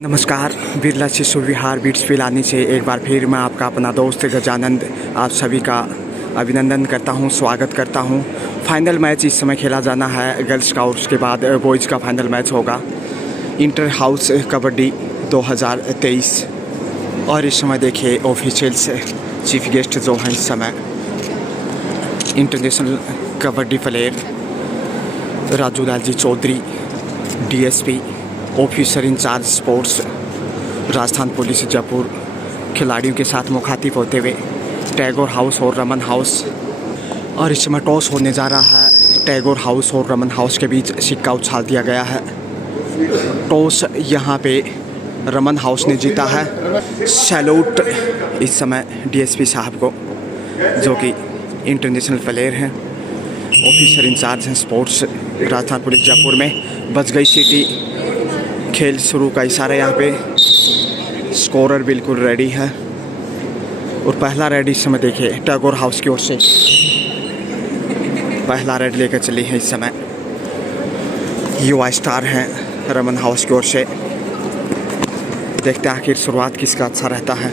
नमस्कार, बिरला शिशु विहार बीट्स पिलानी से एक बार फिर मैं आपका अपना दोस्त गजानंद आप सभी का अभिनंदन करता हूं, स्वागत करता हूं। फाइनल मैच इस समय खेला जाना है गर्ल्स का और उसके बाद बॉयज़ का फाइनल मैच होगा इंटर हाउस कबड्डी 2023। और इस समय देखिए ऑफिशियल्स चीफ गेस्ट जो हैं इस समय international kabaddi player Raju Lal ji Chaudhary, DSP officer in charge sports Rajasthan police Jaipur खिलाड़ियों के साथ मुखातिब होते हुए टैगोर हाउस और रमन हाउस। और इस समय टॉस होने जा रहा है। टैगोर हाउस और रमन हाउस के बीच सिक्का उछाल दिया गया है। टॉस यहाँ पे रमन हाउस ने जीता है। सैल्यूट इस समय DSP साहब को जो कि इंटरनेशनल प्लेयर हैं, ऑफिसर इंचार्ज हैं स्पोर्ट्स राजस्थान पुलिस जयपुर में। बज गई सीटी, खेल शुरू का इशारा यहाँ पे। स्कोरर बिल्कुल रेडी है और पहला रेड इस समय देखिए टैगोर हाउस की ओर से पहला रेड लेकर चली है इस समय युवा स्टार हैं रमन हाउस की ओर से। देखते हैं आखिर शुरुआत किसका अच्छा रहता है।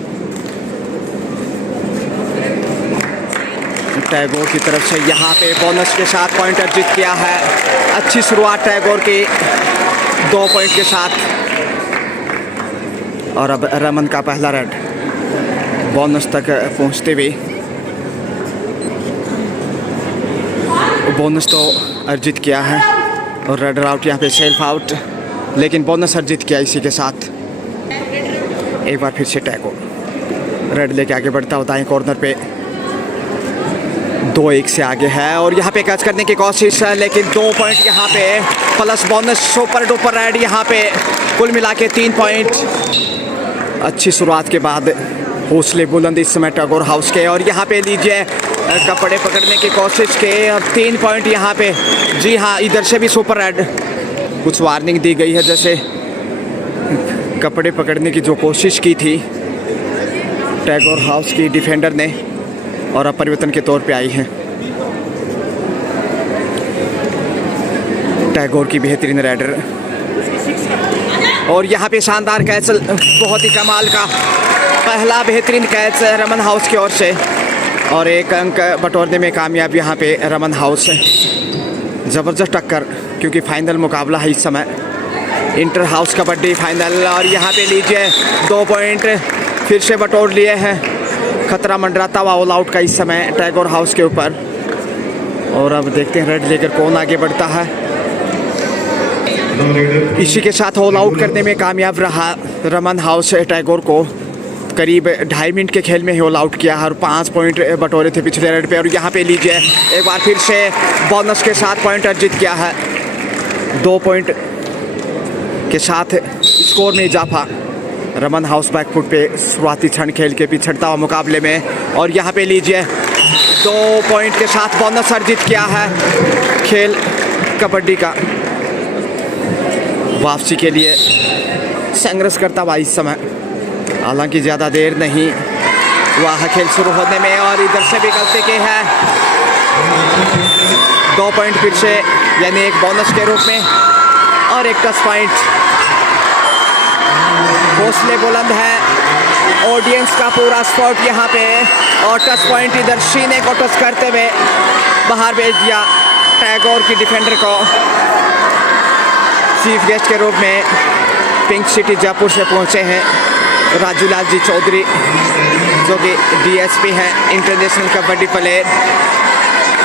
टैगोर की तरफ से यहाँ पे बोनस के साथ पॉइंट अर्जित किया है। अच्छी शुरुआत टैगोर की 2 पॉइंट के साथ। और अब रमन का पहला रेड बोनस तक पहुंचते हुए बोनस तो अर्जित किया है और रेड आउट यहाँ पे सेल्फ आउट, लेकिन बोनस अर्जित किया इसी के साथ। एक बार फिर से टैगोर रेड लेके आगे बढ़ता होता है कॉर्नर पे 2-1 से आगे है और यहाँ पे कैच करने की कोशिश है, लेकिन 2 पॉइंट यहाँ पे plus bonus super duper red यहाँ पे कुल मिला के 3 पॉइंट। अच्छी शुरुआत के बाद हौसले बुलंद इस समय टैगोर हाउस के। और यहाँ पे लीजिए कपड़े पकड़ने की कोशिश के और 3 पॉइंट यहाँ पे। जी हाँ, इधर से भी सुपर रेड। कुछ वार्निंग दी गई है, जैसे कपड़े पकड़ने की जो कोशिश की थी टैगोर हाउस की डिफेंडर ने और अब परिवर्तन के तौर पे आई है। टैगोर की बेहतरीन रेडर और यहाँ पे शानदार कैच, बहुत ही कमाल का पहला बेहतरीन कैच रमन हाउस की ओर से और 1 अंक बटोरने में कामयाब यहाँ पे रमन हाउस है। ज़बरदस्त टक्कर, क्योंकि फाइनल मुकाबला है इस समय इंटर हाउस कबड्डी फाइनल। और यहाँ पे लीजिए 2 पॉइंट फिर से बटोर लिए हैं। खतरा मंडराता हुआ ऑल आउट का इस समय टैगोर हाउस के ऊपर। और अब देखते हैं रेड लेकर कौन आगे बढ़ता है। इसी के साथ ऑल आउट करने में कामयाब रहा रमन हाउस। टैगोर को करीब 2.5 मिनट के खेल में ही ऑल आउट किया और 5 पॉइंट बटोरे थे पिछले रेड पे। और यहाँ पे लीजिए एक बार फिर से बोनस के साथ पॉइंट अर्जित किया है। 2 पॉइंट के साथ स्कोर में इजाफा। रमन हाउस बैकफुट पे शुरुआती क्षण खेल के पिछड़ता हुआ मुकाबले में। और यहाँ पे लीजिए 2 पॉइंट के साथ बोनस अर्जित किया है खेल कबड्डी का। वापसी के लिए संघर्ष करता हुआ इस समय, हालांकि ज़्यादा देर नहीं हुआ है खेल शुरू होने में। और इधर से भी गलती की है। 2 पॉइंट फिर से, यानी एक बोनस के रूप में और एक टच पॉइंट। हौसले बुलंद है ऑडियंस का पूरा स्पॉट यहाँ पे। और टच पॉइंट इधर सीने को टच करते हुए बाहर भेज दिया टैगोर की डिफेंडर को। चीफ गेस्ट के रूप में पिंक सिटी जयपुर से पहुँचे हैं राजू लाल जी चौधरी, जो कि DSP हैं इंटरनेशनल कबड्डी प्लेयर,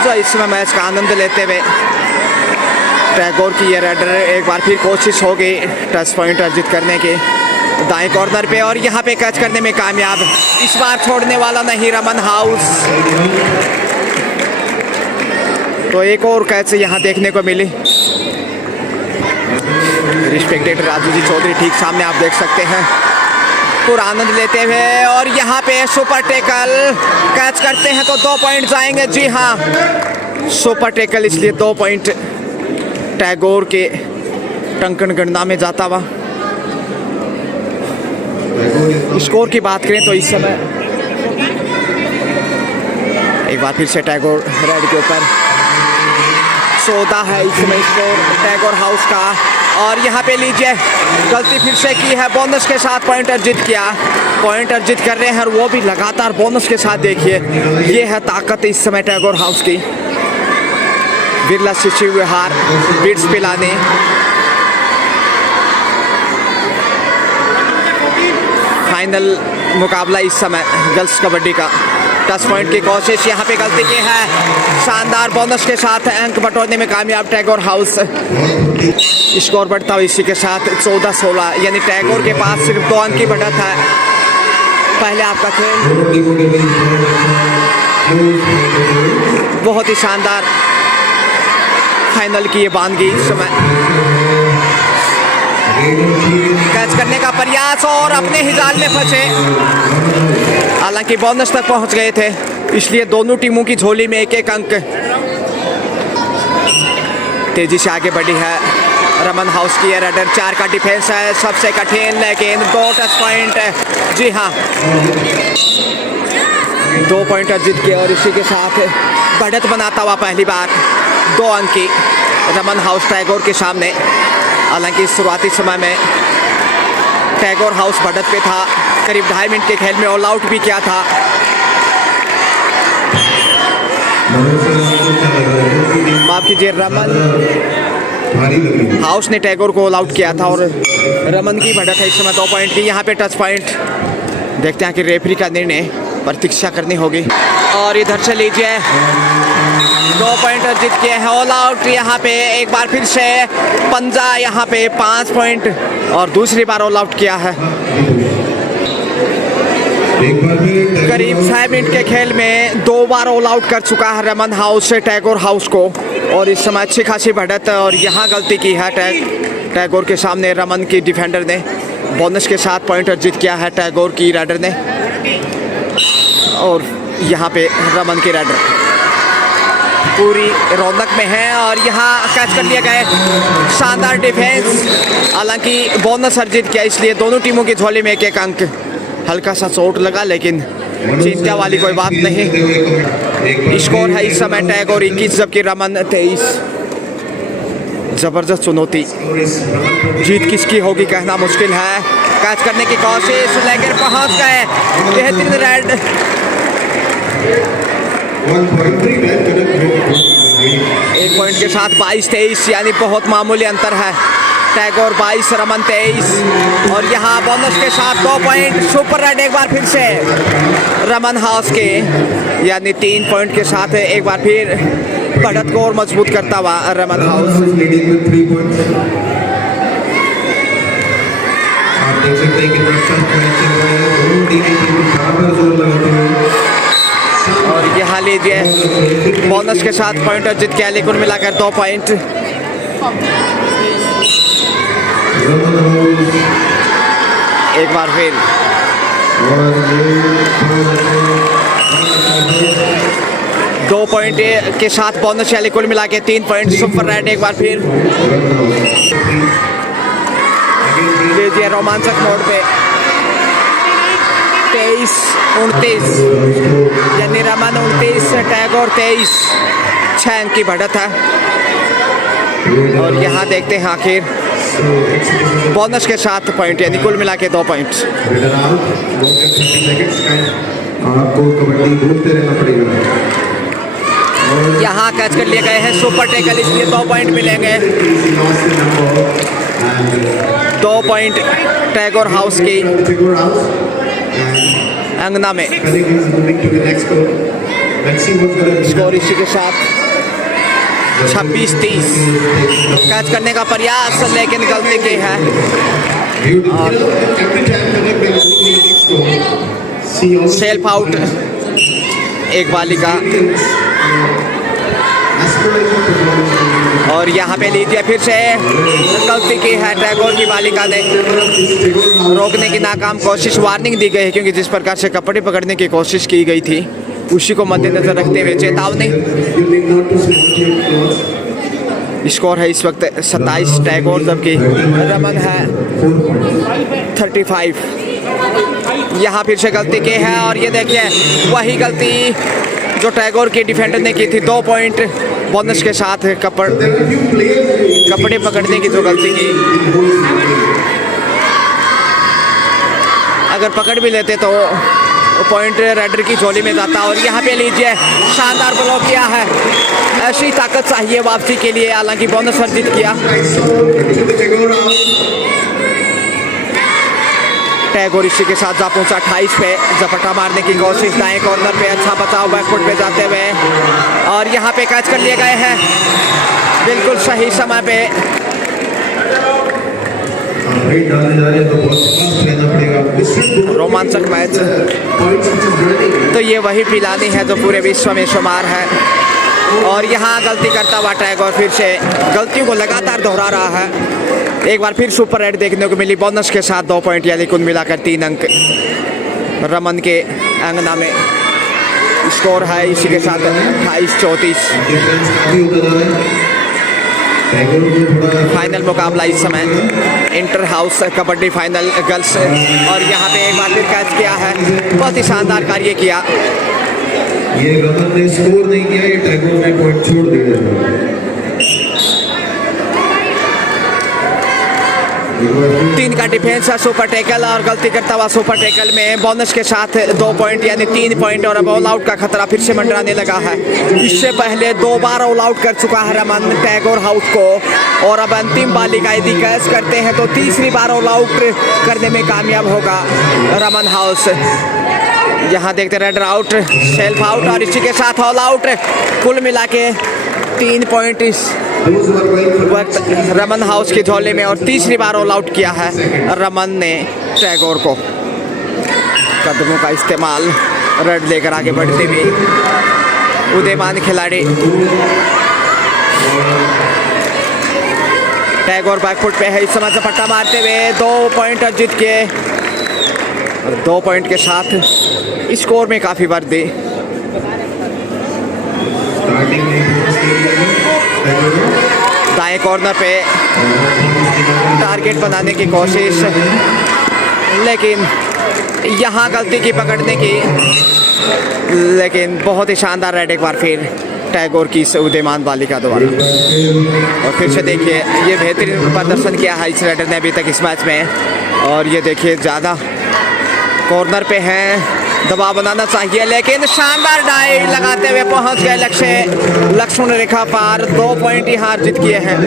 जो इस समय मैच का आनंद लेते हुए। टैगोर की ये रेडर एक बार फिर कोशिश होगी टच पॉइंट अर्जित करने की दाएं कॉर्नर पे। और यहाँ पे कैच करने में कामयाब, इस बार छोड़ने वाला नहीं रमन हाउस। तो एक और कैच यहाँ देखने को मिली। रिस्पेक्टेड राजू जी चौधरी ठीक सामने आप देख सकते हैं, पूरा आनंद लेते हुए। और यहाँ पे सुपर टेकल कैच करते हैं तो 2 पॉइंट जाएंगे। जी हाँ, सुपर टेकल, इसलिए 2 पॉइंट टैगोर के टंकन गणना में जाता हुआ। स्कोर की बात करें तो इस समय एक बार फिर से टैगोर रेड के ऊपर 14 है इस समय स्कोर टैगोर हाउस का। और यहाँ पे लीजिए गलती फिर से की है, बोनस के साथ पॉइंट अर्जित किया, पॉइंट अर्जित कर रहे हैं और वो भी लगातार बोनस के साथ। देखिए ये है ताकत इस समय टैगोर हाउस की, बिरला सिंचे हुए हार बिट्स पिलाने। फाइनल मुकाबला इस समय गर्ल्स कबड्डी का। टच पॉइंट की कोशिश, यहाँ पे गलती की है, शानदार बोनस के साथ अंक बटोरने में कामयाब टैगोर हाउस। स्कोर बढ़ता हुआ इसी के साथ 14-16, यानी टैगोर के पास सिर्फ 2 अंक की बढ़त है। पहले आपका खेल बहुत ही शानदार, फाइनल की ये बानगी इस समय। कैच करने का प्रयास और अपने ही जाल में फंसे, हालांकि बोनस तक पहुंच गए थे, इसलिए दोनों टीमों की झोली में 1-1 अंक। तेजी से आगे बढ़ी है रमन हाउस की रेडर। 4 का डिफेंस है, सबसे कठिन, लेकिन 2 टच पॉइंट। जी हाँ, 2 पॉइंट अर्जित किए और इसी के साथ बढ़त बनाता हुआ पहली बार 2 अंक की रमन हाउस टैगोर के सामने। हालांकि शुरुआती समय में टैगोर हाउस बढ़त पे था, करीब 2.5 मिनट के खेल में ऑल आउट भी किया था। माफ कीजिए, रमन हाउस ने टैगोर को ऑल आउट किया था और रमन की बढ़त है इस समय 2 पॉइंट की। यहाँ पे टच पॉइंट, देखते हैं कि रेफरी का निर्णय, प्रतीक्षा करनी होगी। और इधर से लीजिए 2 पॉइंट अर्जित किए हैं, ऑल आउट। यहाँ पे एक बार फिर से पंजा, यहाँ पे 5 पॉइंट और दूसरी बार ऑल आउट किया है। करीब 6 मिनट के खेल में 2 बार ऑल आउट कर चुका है रमन हाउस से टैगोर हाउस को, और इस समय अच्छी खासी बढ़त। और यहाँ गलती की है टैगोर के सामने रमन की डिफेंडर ने। बोनस के साथ पॉइंट अर्जित किया है टैगोर की राइडर ने, और यहाँ पे रमन की राइडर पूरी रौनक में है। और यहाँ कैच कर लिया गया, शानदार डिफेंस, हालांकि बोनस अर्जित किया, इसलिए दोनों टीमों की झोली में 1-1 अंक। हल्का सा चोट लगा, लेकिन चिंता वाली कोई बात नहीं। स्कोर है इस समय टैगोर 21 जबकि रमन 23। जबरदस्त चुनौती, जीत किसकी होगी कहना मुश्किल है। कैच करने की कोशिश, लेकिन पहुंच गए। बेहतरीन रेड, 1 पॉइंट के साथ 22-23, यानी बहुत मामूली अंतर है। टैगोर 22, रमन 23। और यहाँ बोनस के साथ 2 पॉइंट, सुपर रेड एक बार फिर से रमन हाउस के, यानी 3 पॉइंट के साथ एक बार फिर बढ़त को और मजबूत करता हुआ रमन हाउस। और यहाँ लीजिए बोनस के साथ पॉइंट अर्जित किया, लेकिन मिलाकर 2 पॉइंट। एक बार फिर 2 पॉइंट के साथ बोनस, यानी कुल मिला के 3 पॉइंट। सुपर रेड एक बार फिर लीजिए रोमांचक मोड पे 23-29, यानी रमन 29, टैगोर 23, 6 अंक की बढ़त है। और यहाँ देखते हैं आखिर बोनस के साथ पॉइंट, यानी कुल मिला के 2 पॉइंट। आपको कबड्डी बोलते रहना पड़ेगा। यहाँ कैच कर लिए गए हैं सुपर टैकल, इसलिए 2 पॉइंट मिलेंगे। 2 पॉइंट टैगोर हाउस की अंगना में। स्कोर इसी के साथ 26-30। कैच करने का प्रयास, लेकिन गलती की है। सेल्फ आउट एक बालिका। और यहाँ पे लीजिए फिर से गलती की है टैगोर की बालिका ने, रोकने की नाकाम कोशिश। वार्निंग दी गई है, क्योंकि जिस प्रकार से कपड़े पकड़ने की कोशिश की गई थी उसी को मद्देनजर रखते हुए चेतावनी। स्कोर है इस वक्त 27 टैगोर, जबकि रमन है 35। यहाँ फिर से गलती की है, और ये देखिए वही गलती जो टैगोर के डिफेंडर ने की थी। 2 पॉइंट बोनस के साथ कपड़ कपड़े पकड़ने की जो गलती की, अगर पकड़ भी लेते तो पॉइंट रेडर की झोली में जाता। और यहाँ पे लीजिए शानदार ब्लॉक किया है। ऐसी ताकत चाहिए वापसी के लिए, हालांकि बोनस अर्जित किया। टैगोर इसी के साथ जा पहुंचा 28 पे, झपटा मारने की कोशिश दाएं कॉर्नर पे, अच्छा बचाव बैकफुट पे जाते हुए, और यहाँ पे कैच कर लिए गए हैं बिल्कुल सही समय पे। रोमांचक मैच, तो ये वही पिलानी है जो पूरे विश्व में शुमार है। और यहाँ गलती करता हुआ टैगोर फिर से गलतियों को लगातार दोहरा रहा है। एक बार फिर सुपर रेड देखने को मिली, बोनस के साथ 2 पॉइंट, यानी कुल मिलाकर 3 अंक रमन के अंगना में। स्कोर है इसी के साथ 28-34। फाइनल मुकाबला इस समय inter house kabaddi final girls, और यहाँ पे एक बार फिर कैच किया है, बहुत ही शानदार कार्य किया। ये रमन ने स्कोर नहीं किया, ये टैगोर ने पॉइंट छोड़ दिया। 3 का डिफेंस है सुपर टैकल, और गलती करता हुआ सुपर टैकल में बोनस के साथ 2 पॉइंट, यानी 3 पॉइंट। और अब ऑल आउट का खतरा फिर से मंडराने लगा है। इससे पहले 2 बार ऑल आउट कर चुका है रमन टैगोर हाउस को, और अब अंतिम बालिका यदि कैच करते हैं तो तीसरी बार ऑल आउट करने में कामयाब होगा रमन हाउस। यहाँ देखते रेडर आउट, सेल्फ आउट, और इसी के साथ ऑल आउट। कुल मिला के 3 पॉइंट इस वक्त रमन हाउस की झोली में, और तीसरी बार ऑल आउट किया है रमन ने टैगोर को। कदमों का इस्तेमाल, रेड लेकर आगे बढ़ते हुए उदयमान खिलाड़ी। टैगोर बैकफुट पे है इस समय, झपट्टा मारते हुए 2 पॉइंट अर्जित किए, 2 पॉइंट के साथ स्कोर में काफ़ी वृद्धि। दाएं कॉर्नर पे टारगेट बनाने की कोशिश, लेकिन यहाँ गलती की पकड़ने की, लेकिन बहुत ही शानदार रेड एक बार फिर टैगोर की उदयमान बालिका द्वारा। और फिर से देखिए ये बेहतरीन प्रदर्शन किया है इस रेडर ने अभी तक इस मैच में। और ये देखिए ज़्यादा कॉर्नर पे हैं, दबाव बनाना चाहिए, लेकिन शानदार डाइव लगाते हुए पहुंच गए लक्ष्मण रेखा पार। 2 पॉइंट यहाँ अर्जित किए हैं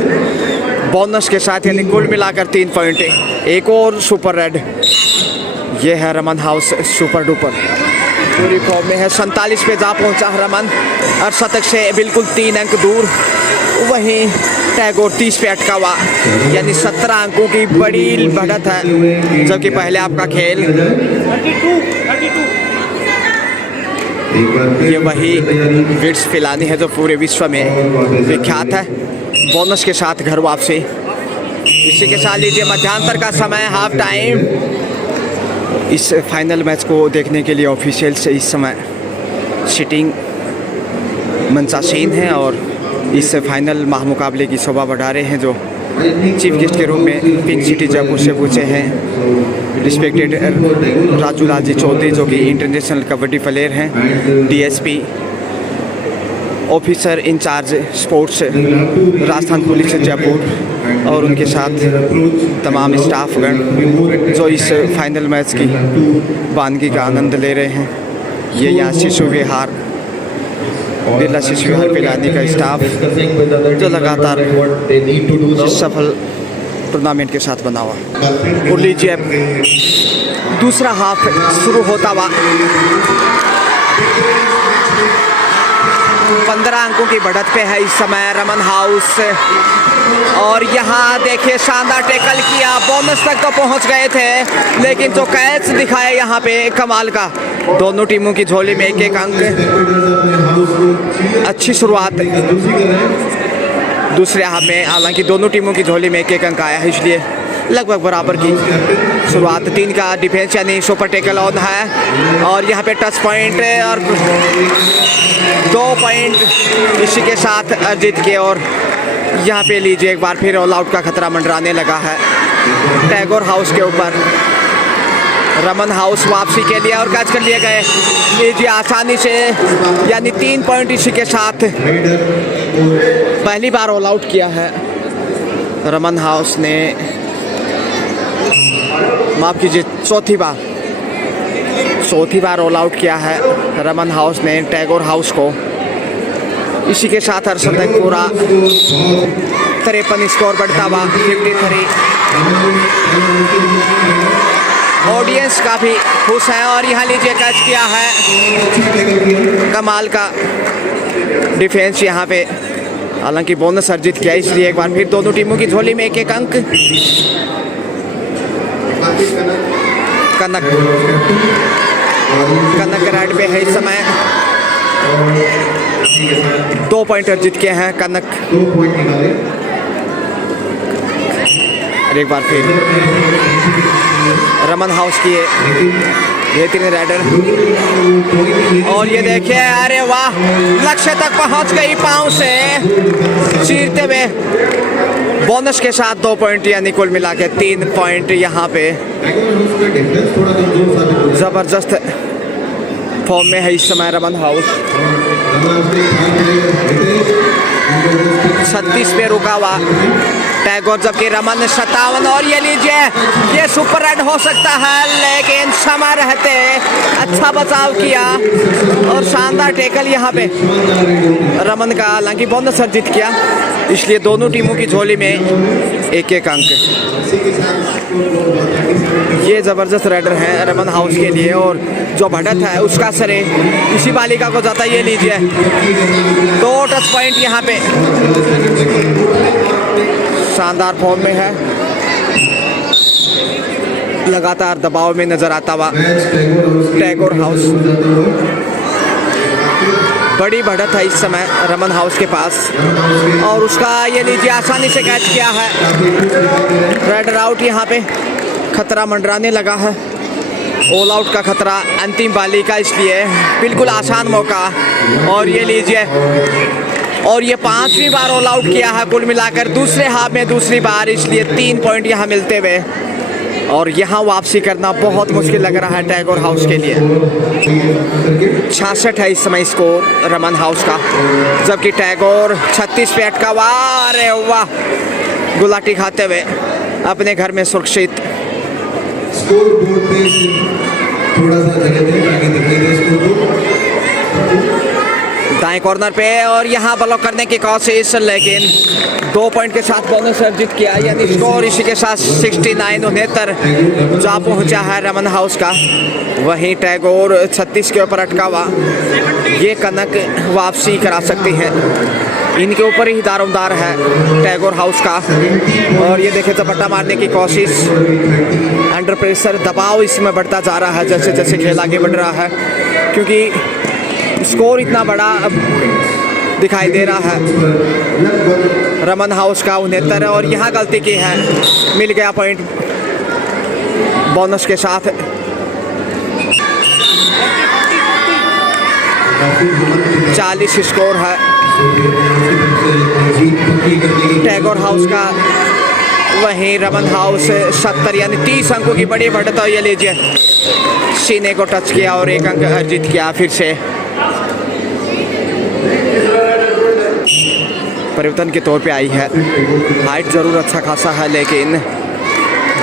बोनस के साथ, यानी कुल मिलाकर 3 पॉइंट। एक और सुपर रेड, ये है रमन हाउस सुपर डुपर, पूरी फॉर्म में है। 47 पे जा पहुंचा रमन, और शतक से बिल्कुल 3 अंक दूर। वहीं टैगोर 30 पे अटका हुआ, यानी 17 अंकों की बड़ी बढ़त है। जबकि पहले आपका खेल ये वही विट्स पिलानी है जो पूरे विश्व में विख्यात है। बोनस के साथ घर वापसी। इसी के साथ लीजिए मध्यांतर का समय, हाफ टाइम। इस फाइनल मैच को देखने के लिए ऑफिशियल से इस समय सिटिंग मंचासीन हैं, और इस फाइनल महामुकाबले की शोभा बढ़ा रहे हैं जो चीफ गेस्ट के रूप में पिंक सिटी जयपुर से पूछे हैं रिस्पेक्टेड राजू लाल जी चौधरी, जो कि इंटरनेशनल कबड्डी प्लेयर हैं, DSP officer in charge sports Rajasthan police Jaipur, और उनके साथ तमाम स्टाफगण जो इस फाइनल मैच की वानगी का आनंद ले रहे हैं। ये यहाँ शिशु विहार, बिरला शिशु विहार पिलानी का स्टाफ जो लगातार सफल टूर्नामेंट के साथ बना हुआ। और लीजिए दूसरा हाफ शुरू होता हुआ, 15 अंकों की बढ़त पे है इस समय रमन हाउस। और यहाँ देखिए शानदार टैकल किया, बोनस तक तो पहुँच गए थे, लेकिन जो कैच दिखाया यहाँ पे कमाल का। दोनों टीमों की झोली में 1-1 अंक, अच्छी शुरुआत दूसरे हाफ में। हालांकि दोनों टीमों की झोली में 1-1 अंक आया है, इसलिए लगभग बराबर की शुरुआत। 3 का डिफेंस यानी सुपर टैकल ऑन है, और यहाँ पे टच पॉइंट और 2 पॉइंट इसी के साथ अर्जित किए। और यहाँ पे लीजिए एक बार फिर ऑल आउट का खतरा मंडराने लगा है टैगोर हाउस के ऊपर। रमन हाउस वापसी के लिए और कैच कर लिए गए, लीजिए आसानी से, यानी 3 पॉइंट इसी के साथ पहली बार ऑल आउट किया है रमन हाउस ने माफ़ कीजिए चौथी बार ऑल आउट किया है रमन हाउस ने टैगोर हाउस को। इसी के साथ हर्षद पूरा 53 स्कोर बढ़ता हुआ 53। ऑडियंस काफ़ी खुश है और यहाँ लीजिए कैच किया है, कमाल का डिफेंस यहाँ पे, हालांकि बोनस अर्जित किया, इसलिए एक बार फिर दोनों टीमों की झोली में एक अंक। कनक राइड पे है इस समय, 2 पॉइंट अर्जित किए हैं कनक। एक बार फिर रमन हाउस की बेहतरीन राइडर, और ये देखिए, अरे वाह, लक्ष्य तक पहुंच गई पांव से चीरते हुए। बोनस के साथ 2 पॉइंट, यानी कुल मिला के 3 पॉइंट यहाँ पे। जबरदस्त फॉर्म में है इस समय रमन हाउस। 36 पे रुका हुआ टैगोर, जबकि रमन 57। और ये लीजिए, ये सुपर राइड हो सकता है, लेकिन समय रहते अच्छा बचाव किया और शानदार टैकल यहाँ पे रमन का, हालांकि बोनस अर्जित किया, इसलिए दोनों टीमों की झोली में एक अंक। ये ज़बरदस्त राइडर हैं रमन हाउस के लिए, और जो बढ़त है उसका सरे इसी बालिका को जाता। ये लीजिए, 2 टच पॉइंट यहाँ पे, शानदार फॉर्म में है, लगातार दबाव में नजर आता हुआ टैगोर हाउस। बड़ी बढ़त है इस समय रमन हाउस के पास, और उसका ये लीजिए आसानी से कैच किया है। राइडर आउट यहाँ पे, खतरा मंडराने लगा है, ऑल आउट का खतरा अंतिम बाली का, इसलिए बिल्कुल आसान मौका। और ये लीजिए, और ये 5वीं बार ऑल आउट किया है कुल मिलाकर, दूसरे हाफ में दूसरी बार, इसलिए 3 पॉइंट यहाँ मिलते हुए, और यहाँ वापसी करना बहुत मुश्किल लग रहा है टैगोर हाउस के लिए। 66 है इस समय स्कोर रमन हाउस का, जबकि टैगोर 36 पे अटका हुआ। अरे वाह, गुलाटी खाते हुए अपने घर में सुरक्षित। स्कोर बोर्ड पे थोड़ा सा जगह दें ताकि दिखाई दे स्कोर बोर्ड। दाएं कॉर्नर पे, और यहाँ ब्लॉक करने की कोशिश, लेकिन 2 पॉइंट के साथ बोनस अर्जित किया, यानी स्कोर इसी के साथ 69-69 जा पहुँचा है रमन हाउस का। वहीं टैगोर 36 के ऊपर अटका हुआ। ये कनक वापसी करा सकती हैं, इनके ऊपर ही दारोमदार है टैगोर हाउस का। और ये देखें, चपट्टा मारने की कोशिश, अंडर प्रेशर दबाव इसमें बढ़ता जा रहा है जैसे जैसे खेल आगे बढ़ रहा है, क्योंकि स्कोर इतना बड़ा अब दिखाई दे रहा है रमन हाउस का 69, और यहाँ गलती की है, मिल गया पॉइंट बोनस के साथ। 40 स्कोर है टैगोर हाउस का, वहीं रमन हाउस 70, यानी 30 अंकों की बड़ी बढ़त। ये लीजिए, सीने को टच किया और 1 अंक अर्जित किया फिर से। परिवर्तन के तौर पे आई है, हाइट ज़रूर अच्छा खासा है, लेकिन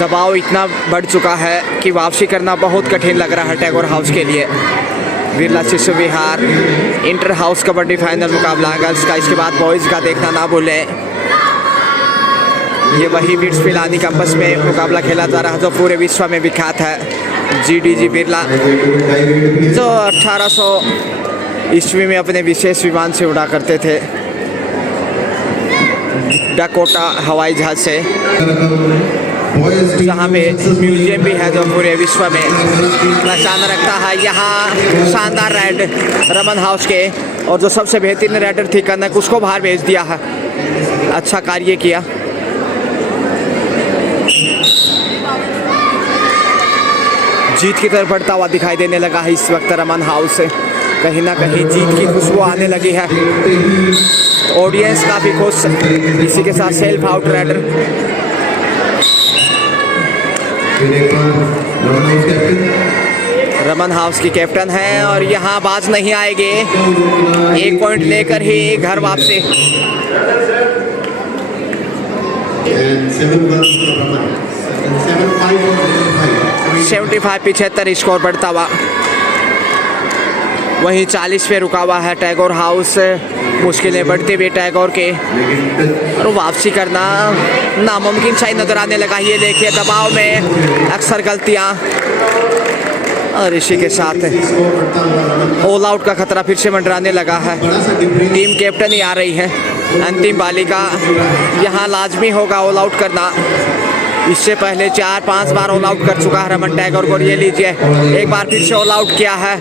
दबाव इतना बढ़ चुका है कि वापसी करना बहुत कठिन लग रहा है टैगोर हाउस के लिए। बिरला शिशु विहार इंटर हाउस कबड्डी फाइनल मुकाबला गर्ल्स का, इसके बाद बॉयज़ का देखना ना भूलें। ये वही बिट्स पिलानी कैंपस में मुकाबला खेला जा रहा है जो पूरे विश्व में विख्यात है। GDG बिरला जो 1800 ईस्वी में अपने विशेष विमान से उड़ा करते थे, डकोटा हवाई जहाज से, जहाँ पे म्यूजियम भी है जो पूरे विश्व में पहचान रखता है। यहाँ शानदार राइड रमन हाउस के, और जो सबसे बेहतरीन राइडर थी कनक, उसको बाहर भेज दिया है, अच्छा कार्य किया। जीत की तरफ बढ़ता हुआ दिखाई देने लगा है इस वक्त रमन हाउस से, कहीं ना कहीं जीत की खुशबू आने लगी है, ऑडियंस काफ़ी खुश। इसी के साथ self out raider Raman house की कैप्टन है, और यहाँ बाज नहीं आएंगे, 1 पॉइंट लेकर ही घर वापसी। And 7-1 for Raman. And 7-5 for 75 75 score बढ़ता हुआ। वहीं 40 पे रुका हुआ है टैगोर हाउस। मुश्किलें बढ़ती हुई टैगोर के और वापसी करना नामुमकिन सा नजर आने लगा। ये देखिए दबाव में अक्सर गलतियां और इसी के साथ ऑल आउट का खतरा फिर से मंडराने लगा है। टीम कैप्टन ही आ रही है। अंतिम बालिका यहाँ लाजमी होगा ऑल आउट करना। इससे पहले 4-5 बार ऑल आउट कर चुका है रमन टैगोर को। ये लीजिए एक बार फिर से ऑल आउट किया है,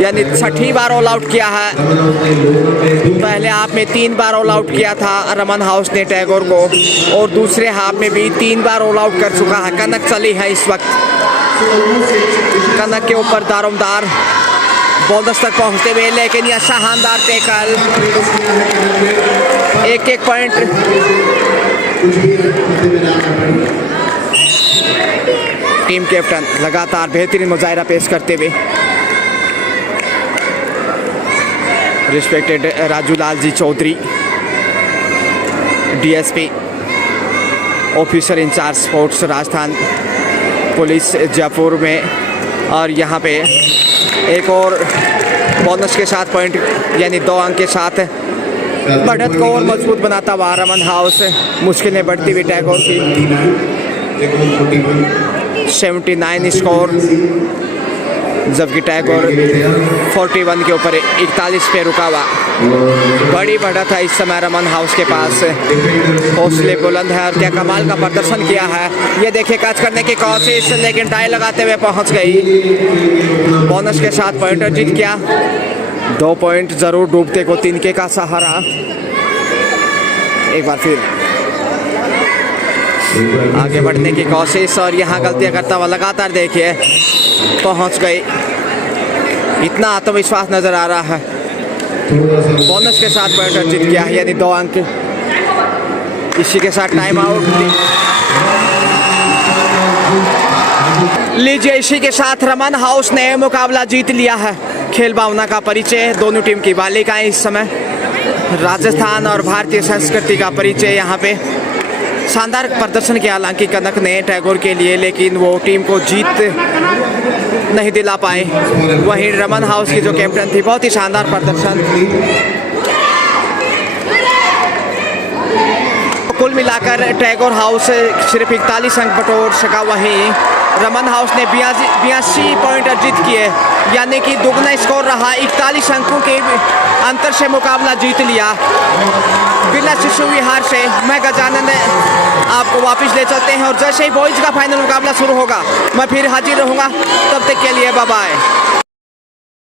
यानी 6ठी बार ऑल आउट किया है। पहले हाफ में 3 बार ऑल आउट किया था रमन हाउस ने टैगोर को और दूसरे हाफ में भी 3 बार ऑल आउट कर चुका है। कनक चली है इस वक्त। कनक के ऊपर दारोमदार बोनस तक पहुंचते हुए, लेकिन यह शानदार टैकल। एक पॉइंट टीम कैप्टन लगातार बेहतरीन मुजाहिरा पेश करते हुए। Respected Raju Lal ji Chaudhary, DSP officer in charge sports Rajasthan police Jaipur में। और यहाँ पे एक और बोनस के साथ पॉइंट यानी 2 अंक के साथ बढ़त को और मजबूत बनाता हुआ रमन हाउस। मुश्किलें बढ़ती हुई टैगोर की। 79 स्कोर, जबकि टैगोर 41 के ऊपर 41 पे रुका हुआ। बड़ी बढ़त है इस समय रमन हाउस के पास। हौसले बुलंद है और क्या कमाल का प्रदर्शन किया है। ये देखिए कैच करने की कोशिश, लेकिन टाई लगाते हुए पहुंच गई। बोनस के साथ पॉइंट जीत गया। 2 पॉइंट जरूर डूबते को तिनके का सहारा। एक बार फिर आगे बढ़ने की कोशिश और यहाँ गलतियाँ करता हुआ लगातार देखिए पहुँच गई। इतना आत्मविश्वास नजर आ रहा है। बोनस के साथ पॉइंट जीत गया है, यानी 2 अंक। इसी के साथ टाइम आउट लीजिए। इसी के साथ रमन हाउस ने मुकाबला जीत लिया है। खेल भावना का परिचय दोनों टीम की बालिकाएं इस समय, राजस्थान और भारतीय संस्कृति का परिचय यहाँ पे। शानदार प्रदर्शन किया हालांकि कनक ने टैगोर के लिए, लेकिन वो टीम को जीत नहीं दिला पाए। वहीं रमन हाउस की जो कैप्टन थी, बहुत ही शानदार प्रदर्शन। कुल मिलाकर टैगोर हाउस सिर्फ 41 अंक बटोर सका। वहीं रमन हाउस ने 82 पॉइंट अर्जित किए, यानी कि दुगना स्कोर रहा। 41 अंकों के अंतर से मुकाबला जीत लिया। बिना शिशु विहार से मैं गजानन आपको वापस ले चलते हैं और जैसे ही बॉयज का फाइनल मुकाबला शुरू होगा मैं फिर हाजिर रहूँगा। तब तक के लिए बाय बाय।